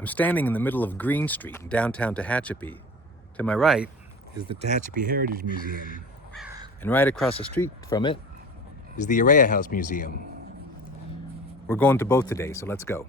I'm standing in the middle of Green Street in downtown Tehachapi. To my right is the Tehachapi Heritage Museum. And right across the street from it is the Errea House Museum. We're going to both today, so let's go.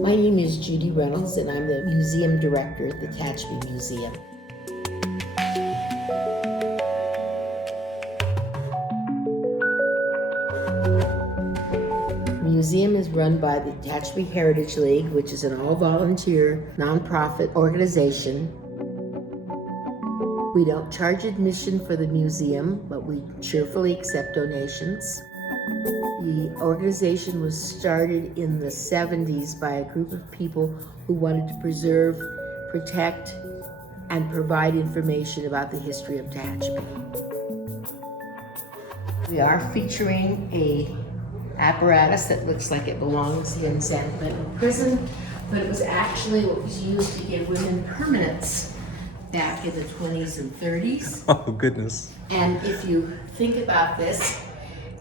My name is Judy Reynolds, and I'm the museum director at the Tehachapi Museum. The museum is run by the Tehachapi Heritage League, which is an all-volunteer, nonprofit organization. We don't charge admission for the museum, but we cheerfully accept donations. The organization was started in the 70s by a group of people who wanted to preserve, protect, and provide information about the history of Tehachapi. We are featuring an apparatus that looks like it belongs in San Quentin Prison, but it was actually what was used to give women permanence back in the 20s and 30s. Oh, goodness. And if you think about this,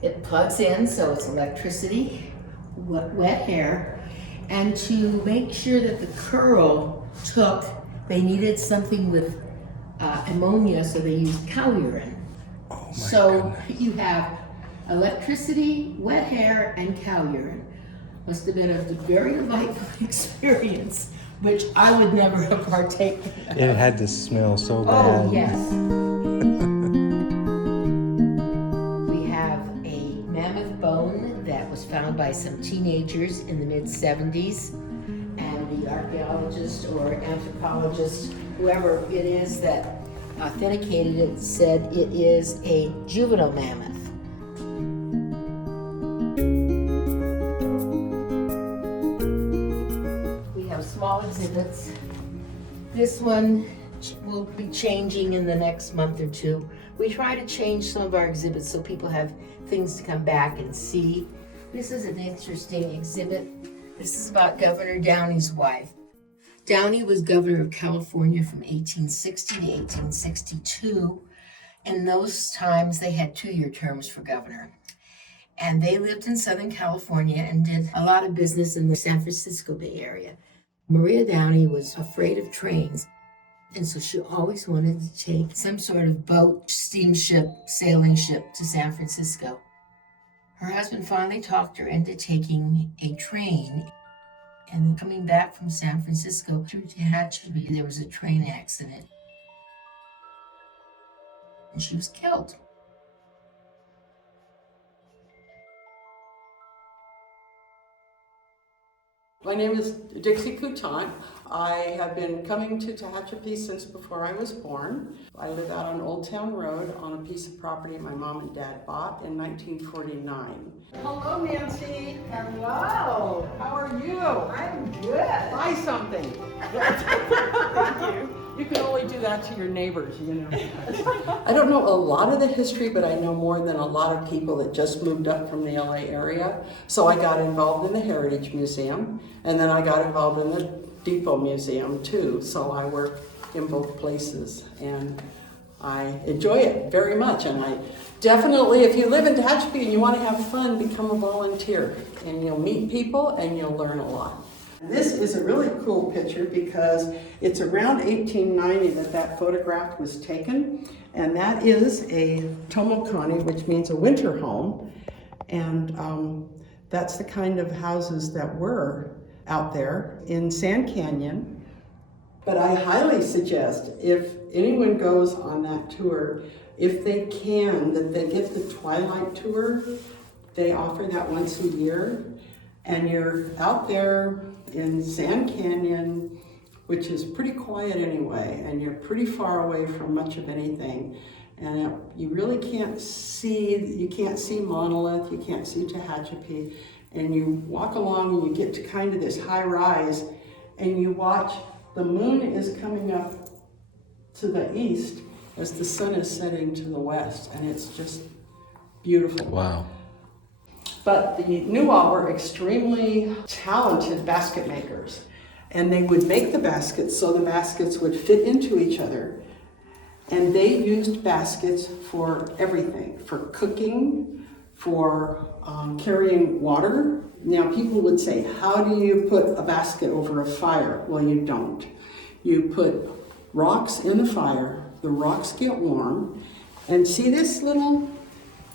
it plugs in, so it's electricity, wet hair, and to make sure that the curl took, they needed something with ammonia, so they used cow urine. Oh my So goodness. you have electricity, wet hair, and cow urine. Must have been a very delightful experience, which I would never have partaken of. It had to smell so bad. Oh, yes. Bone that was found by some teenagers in the mid-70s, and the archaeologist or anthropologist, whoever it is that authenticated it, said it is a juvenile mammoth. We have small exhibits. This one will be changing in the next month or two. We try to change some of our exhibits so people have things to come back and see. This is an interesting exhibit. This is about Governor Downey's wife. Downey was governor of California from 1860 to 1862. In those times, they had 2-year terms for governor. And they lived in Southern California and did a lot of business in the San Francisco Bay Area. Maria Downey was afraid of trains, and so she always wanted to take some sort of boat, steamship, sailing ship to San Francisco. Her husband finally talked her into taking a train, and then coming back from San Francisco through Tehachapi, there was a train accident, and she was killed. My name is Dixie Coutant. I have been coming to Tehachapi since before I was born. I live out on Old Town Road on a piece of property my mom and dad bought in 1949. Hello, Nancy. Hello. How are you? I'm good. Buy something. Thank you. You can only do that to your neighbors, you know. I don't know a lot of the history, but I know more than a lot of people that just moved up from the LA area. So I got involved in the Heritage Museum, and then I got involved in the Depot Museum too. So I work in both places, and I enjoy it very much. And I definitely, if you live in Tehachapi and you want to have fun, become a volunteer, and you'll meet people and you'll learn a lot. This is a really cool picture because it's around 1890 that photograph was taken, and that is a tomokani, which means a winter home, and that's the kind of houses that were out there in Sand Canyon. But I highly suggest if anyone goes on that tour, if they can, that they get the Twilight Tour. They offer that once a year, and you're out there in Sand Canyon, which is pretty quiet anyway, and you're pretty far away from much of anything. And you really can't see Monolith, you can't see Tehachapi, and you walk along and you get to kind of this high rise, and you watch the moon is coming up to the east as the sun is setting to the west, and it's just beautiful. Wow. But the Nuwa were extremely talented basket makers, and they would make the baskets so the baskets would fit into each other. And they used baskets for everything, for cooking, for carrying water. Now people would say, how do you put a basket over a fire? Well, you don't. You put rocks in the fire, the rocks get warm, and see this little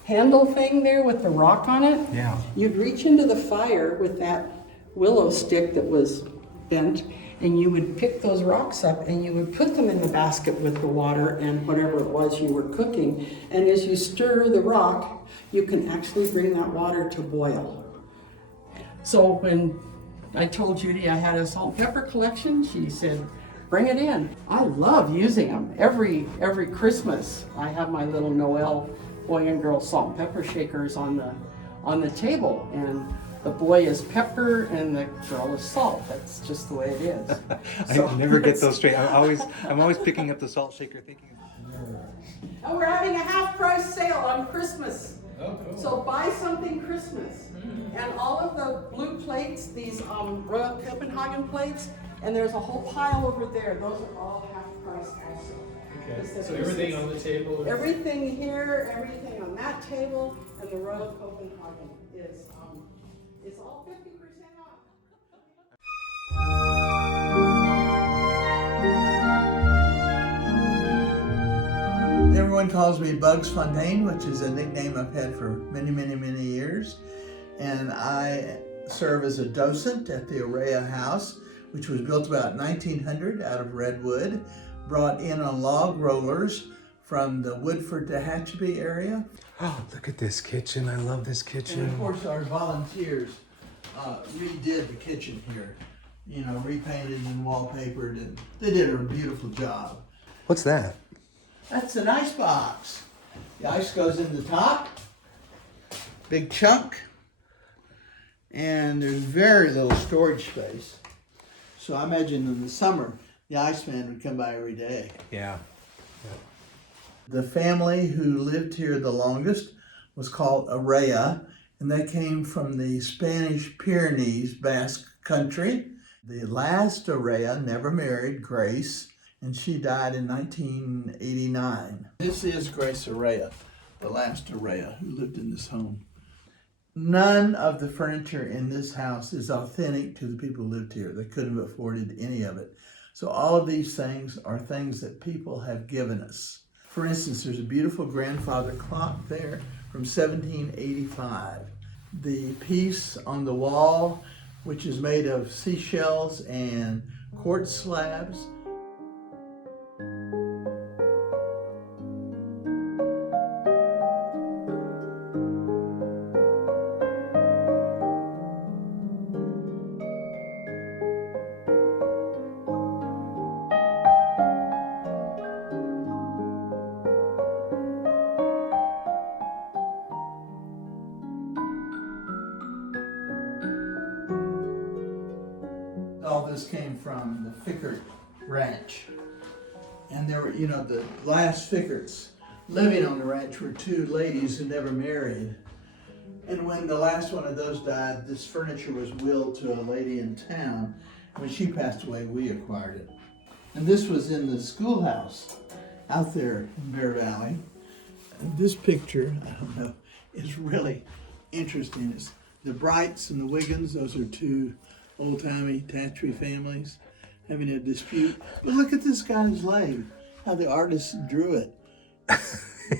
handle thing there with the rock on it? Yeah. You'd reach into the fire with that willow stick that was bent, and you would pick those rocks up and you would put them in the basket with the water and whatever it was you were cooking. And as you stir the rock, you can actually bring that water to boil. So when I told Judy I had a salt and pepper collection, she said, bring it in. I love using them. Every Christmas, I have my little Noel boy and girl salt and pepper shakers on the table, and the boy is pepper and the girl is salt. That's just the way it is. I never get those straight. I'm always picking up the salt shaker thinking. And we're having a half price sale on Christmas. Oh, cool. So buy something Christmas. And all of the blue plates, these Royal Copenhagen plates, and there's a whole pile over there. Those are all half price also. Okay, so everything on the table? Everything here, everything on that table, and the Royal Copenhagen is it's all 50% off. Everyone calls me Bugs Fontaine, which is a nickname I've had for many, many, many years. And I serve as a docent at the Errea House, which was built about 1900 out of redwood, brought in on log rollers from the Woodford Tehachapi area. Oh, look at this kitchen. I love this And kitchen. of course our volunteers redid the kitchen here. You know, repainted and wallpapered, and they did a beautiful job. What's that? That's an ice box. The ice goes in the top, big chunk, and there's very little storage space. So I imagine in the summer, the Iceman would come by every day. Yeah. The family who lived here the longest was called Errea, and they came from the Spanish Pyrenees Basque country. The last Errea never married, Grace, and she died in 1989. This is Grace Errea, the last Errea who lived in this home. None of the furniture in this house is authentic to the people who lived here. They couldn't have afforded any of it. So all of these things are things that people have given us. For instance, there's a beautiful grandfather clock there from 1785. The piece on the wall, which is made of seashells and quartz slabs. All this came from the Fickert Ranch. And there were, you know, the last Fickerts living on the ranch were two ladies who never married. And when the last one of those died, this furniture was willed to a lady in town. When she passed away, we acquired it. And this was in the schoolhouse out there in Bear Valley. And this picture, I don't know, is really interesting. It's the Brights and the Wiggins. Those are two old-timey Tehachapi families having a dispute. But look at this guy's leg, how the artist drew it.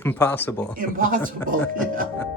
Impossible. Impossible, yeah.